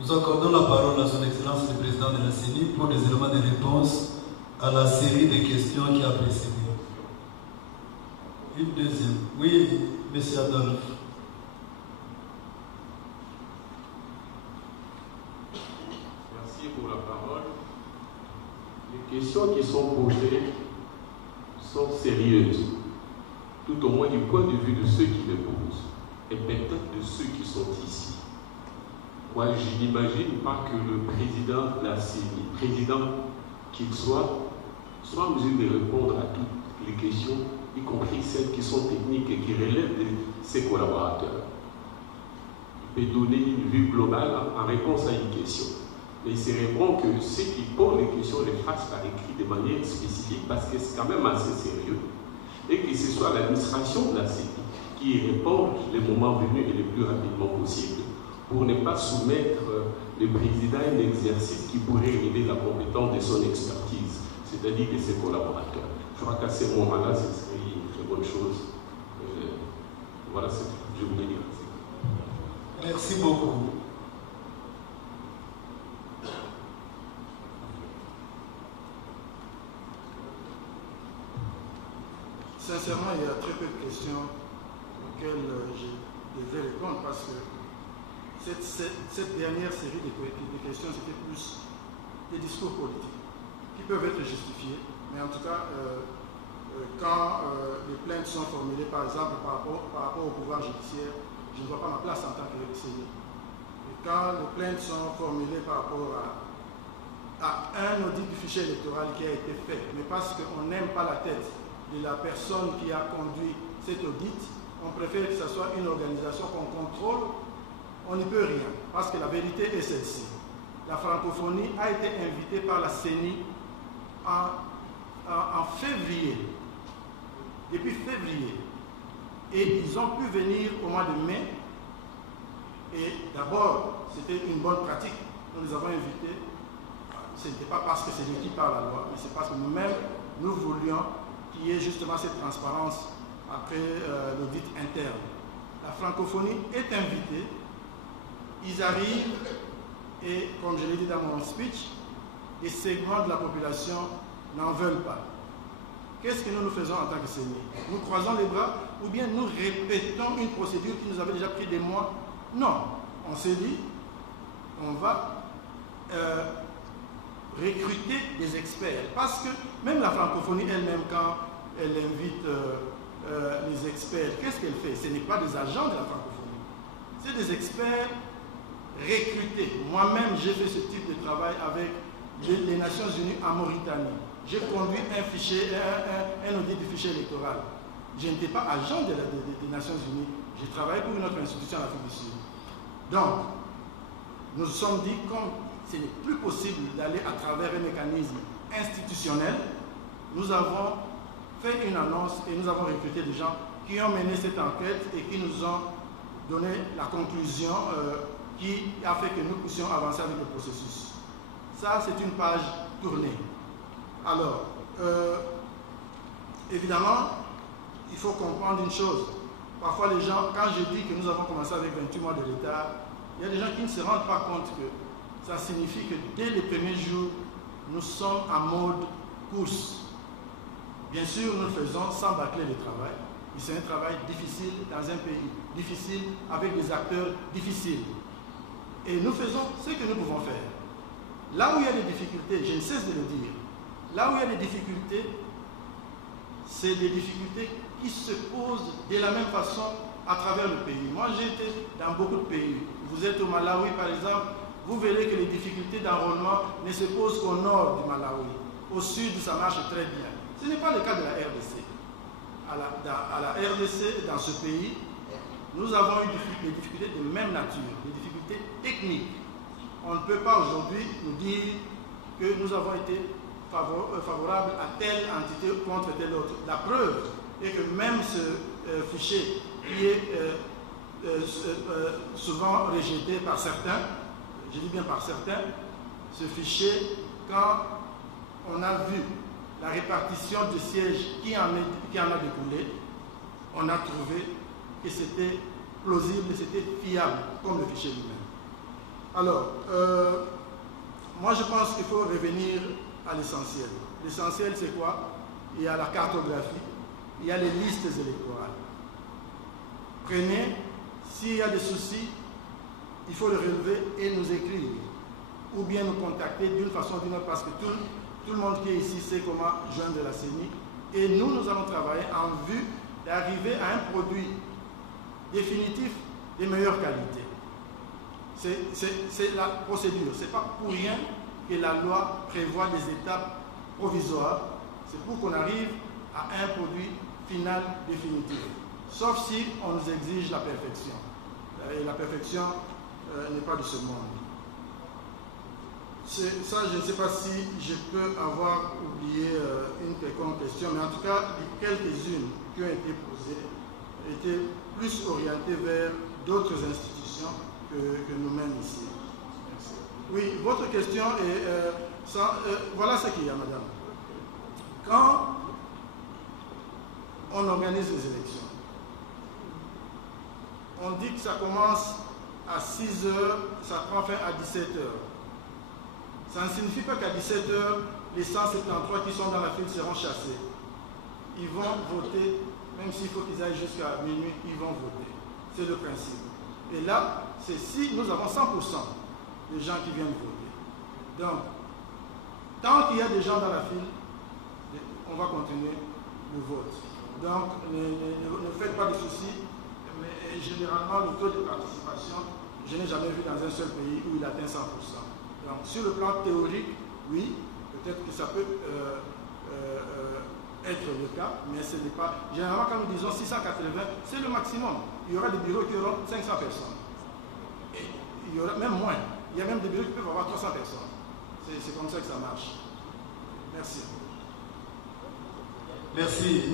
Nous accordons la parole à son Excellence le Président de la CENI pour des éléments de réponse à la série de questions qui a précédé. Une deuxième. Oui, M. Adolphe. Merci pour la parole. Les questions qui sont posées sont sérieuses, tout au moins du point de vue de ceux qui les posent, et peut-être de ceux qui sont ici. Moi, je n'imagine pas que le président de la CENI, président qu'il soit en mesure de répondre à toutes les questions, y compris celles qui sont techniques et qui relèvent de ses collaborateurs. Il peut donner une vue globale en réponse à une question. Mais il serait bon que ceux qui posent les questions les fassent par écrit de manière spécifique, parce que c'est quand même assez sérieux, et que ce soit l'administration de la CENI qui réponde le moment venu et le plus rapidement possible, pour ne pas soumettre le président à un exercice qui pourrait révéler la compétence de son expertise, c'est-à-dire de ses collaborateurs. Je crois qu'à ce moment-là, ce serait une très bonne chose. Voilà ce que je voulais dire. Merci beaucoup. Sincèrement, il y a très peu de questions auxquelles je devais répondre parce que cette dernière série de questions, c'était plus des discours politiques qui peuvent être justifiés, mais en tout cas, quand les plaintes sont formulées, par exemple, par rapport au pouvoir judiciaire, je ne vois pas ma place en tant que CENI. Et quand les plaintes sont formulées par rapport à un audit du fichier électoral qui a été fait, mais parce qu'on n'aime pas la tête de la personne qui a conduit cet audit, on préfère que ce soit une organisation qu'on contrôle, on n'y peut rien, parce que la vérité est celle-ci. La francophonie a été invitée par la CENI en février, depuis février, et ils ont pu venir au mois de mai, et d'abord, c'était une bonne pratique, nous les avons invités, ce n'était pas parce que c'est lui qui parle la loi, mais c'est parce que nous-mêmes, nous voulions qu'il y ait justement cette transparence après l'audit interne. La francophonie est invitée, ils arrivent et, comme je l'ai dit dans mon speech, des segments de la population n'en veulent pas. Qu'est-ce que nous faisons en tant que CENI? Nous croisons les bras ou bien nous répétons une procédure qui nous avait déjà pris des mois? Non, on s'est dit, on va recruter des experts. Parce que même la francophonie elle-même, quand elle invite les experts, qu'est-ce qu'elle fait? Ce n'est pas des agents de la francophonie. C'est des experts recrutés. Moi-même, j'ai fait ce type de travail avec les Nations Unies en Mauritanie. J'ai conduit un audit du fichier électoral. Je n'étais pas agent des Nations Unies. J'ai travaillé pour une autre institution en Afrique du Sud. Donc, nous nous sommes dit, comme ce n'est plus possible d'aller à travers un mécanisme institutionnel, nous avons fait une annonce et nous avons recruté des gens qui ont mené cette enquête et qui nous ont donné la conclusion qui a fait que nous puissions avancer avec le processus. Ça, c'est une page tournée. Alors, évidemment, il faut comprendre une chose. Parfois, les gens, quand je dis que nous avons commencé avec 28 mois de retard, il y a des gens qui ne se rendent pas compte que ça signifie que dès les premiers jours, nous sommes en mode course. Bien sûr, nous le faisons sans bâcler le travail. C'est un travail difficile dans un pays difficile, avec des acteurs difficiles. Et nous faisons ce que nous pouvons faire. Là où il y a des difficultés, je ne cesse de le dire, là où il y a des difficultés, c'est des difficultés qui se posent de la même façon à travers le pays. Moi, j'ai été dans beaucoup de pays. Vous êtes au Malawi, par exemple, vous verrez que les difficultés d'enrôlement ne se posent qu'au nord du Malawi. Au sud, ça marche très bien. Ce n'est pas le cas de la RDC. À la RDC, dans ce pays, nous avons eu des difficultés de même nature, des difficultés techniques. On ne peut pas aujourd'hui nous dire que nous avons été favorables à telle entité contre telle autre. La preuve est que même ce fichier qui est souvent rejeté par certains, je dis bien par certains, ce fichier, quand on a vu la répartition de sièges qui en a découlé, on a trouvé que c'était plausible, c'était fiable, comme le fichier lui-même. Alors, moi je pense qu'il faut revenir à l'essentiel. L'essentiel c'est quoi? Il y a la cartographie, il y a les listes électorales. Prenez, s'il y a des soucis, il faut le relever et nous écrire. Ou bien nous contacter d'une façon ou d'une autre, parce que tout le monde qui est ici sait comment joindre la CENI. Et nous allons travailler en vue d'arriver à un produit définitif de meilleure qualité. C'est la procédure. Ce n'est pas pour rien que la loi prévoit des étapes provisoires. C'est pour qu'on arrive à un produit final définitif. Sauf si on nous exige la perfection. Et la perfection n'est pas de ce monde. Ça, je ne sais pas si je peux avoir oublié une quelconque question, mais en tout cas, quelques-unes qui ont été posées étaient plus orientées vers d'autres institutions que nous-mêmes ici. Merci. Oui, votre question est... voilà ce qu'il y a, madame. Quand on organise les élections, on dit que ça commence à 6 h, ça prend fin à 17 h. Ça ne signifie pas qu'à 17 h, les 173 qui sont dans la file seront chassés. Ils vont voter, même s'il faut qu'ils aillent jusqu'à minuit, ils vont voter. C'est le principe. Et là, c'est si nous avons 100% des gens qui viennent voter. Donc, tant qu'il y a des gens dans la file, on va continuer le vote. Donc, ne faites pas de soucis. Mais généralement, le taux de participation, je n'ai jamais vu dans un seul pays où il atteint 100%. Donc, sur le plan théorique, oui, peut-être que ça peut être le cas, mais ce n'est pas... Généralement, quand nous disons 680, c'est le maximum. Il y aura des bureaux qui auront 500 personnes. Et il y aura même moins. Il y a même des bureaux qui peuvent avoir 300 personnes. C'est comme ça que ça marche. Merci. Merci.